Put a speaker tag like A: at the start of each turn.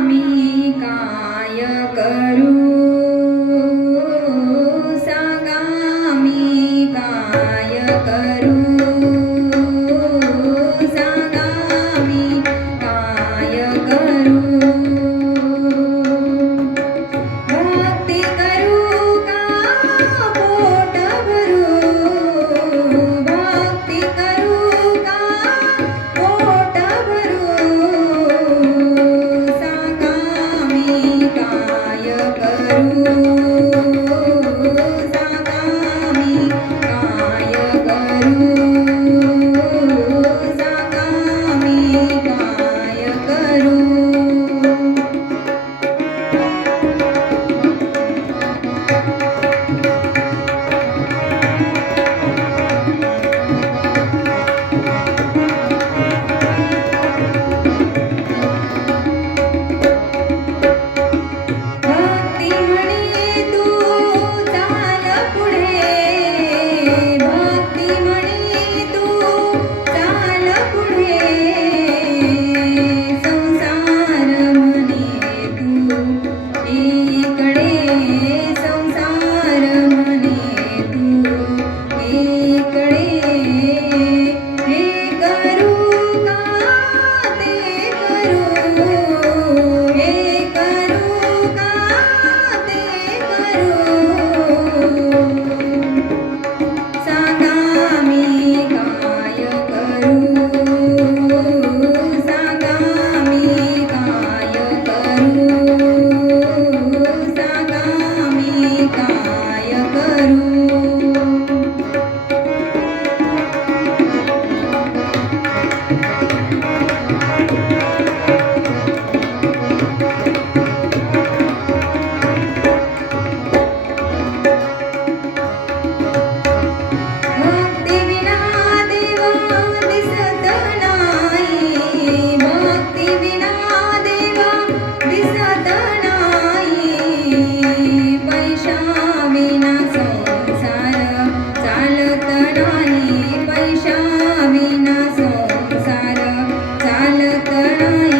A: मी काय करू Mm-hmm.